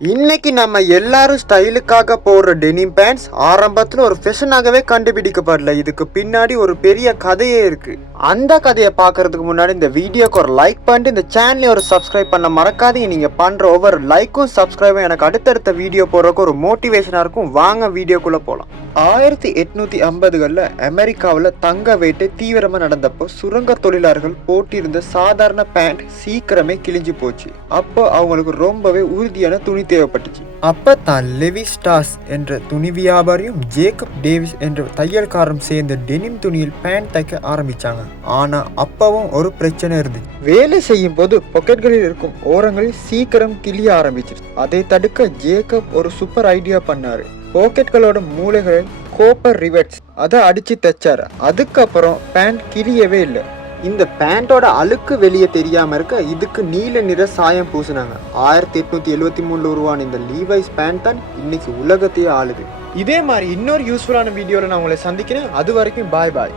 இன்னைக்கு நம்ம எல்லாரும் ஸ்டைலுக்காக போடுற டெனிம் பேண்ட்ஸ் ஆரம்பத்துல ஒரு ஃபேஷனாகவே கண்டுபிடிக்கப்படல. இதுக்கு பின்னாடி ஒரு பெரிய கதையே இருக்கு. அந்த கதையை பார்க்கறதுக்கு முன்னாடி இந்த வீடியோக்கு ஒரு லைக் பண்ணிட்டு இந்த சேனலை ஒரு சப்ஸ்கிரைப் பண்ண மறக்காதீங்க. நீங்க பண்ற ஒவ்வொரு லைக்கும் சப்ஸ்கிரைபும் எனக்கு அடுத்தடுத்த வீடியோ போடுறதுக்கு ஒரு மோட்டிவேஷனா இருக்கும். வாங்க வீடியோக்குள்ள போலாம். 1850களில் அமெரிக்காவில் தங்க வேட்டை தீவிரமாக நடந்தப்போ சுரங்க தொழிலாளர்கள் போட்டிருந்த சாதாரண பேண்ட் சீக்கிரமே கிழிஞ்சு போச்சு. அப்போ அவங்களுக்கு ரொம்பவே உறுதியான துணி தேவைப்பட்டுச்சு. அப்போ தான் லெவி ஸ்டார்ஸ் என்ற துணி வியாபாரியும் ஜேக்கப் டேவிஸ் என்ற தையல்காரரும் சேர்ந்து டெனிம் துணியில் பேண்ட் தைக்க ஆரம்பிச்சாங்க. ஆனா அப்பவும் ஒரு பிரச்சனை இருந்துச்சு. வேலை செய்யும் போது பாக்கெட்களில் இருக்கும் ஓரங்களில் சீக்கிரம் கிளிய ஆரம்பிச்சிருச்சு. அதை தடுக்க ஜேக்கப் ஒரு சூப்பர் ஐடியா பண்ணாரு. பாக்கெட்களோட மூலைகளில் கோப்பர் ரிவெட்ஸ் அதை அடிச்சு தைச்சாரு. அதுக்கப்புறம் பேண்ட் கிழியவே இல்லை. இந்த பேண்டோட அழுக்கு வெளியே தெரியாம இருக்க இதுக்கு நீல நிற சாயம் பூசினாங்க. 1873 உருவான இந்த லீவைஸ் பேண்ட் தான் இன்னைக்கு உலகத்தையே ஆளுது. இதே மாதிரி இன்னொரு யூஸ்ஃபுல்லான வீடியோல நான் உங்களை சந்திக்கிறேன். அது வரைக்கும் பாய் பாய்.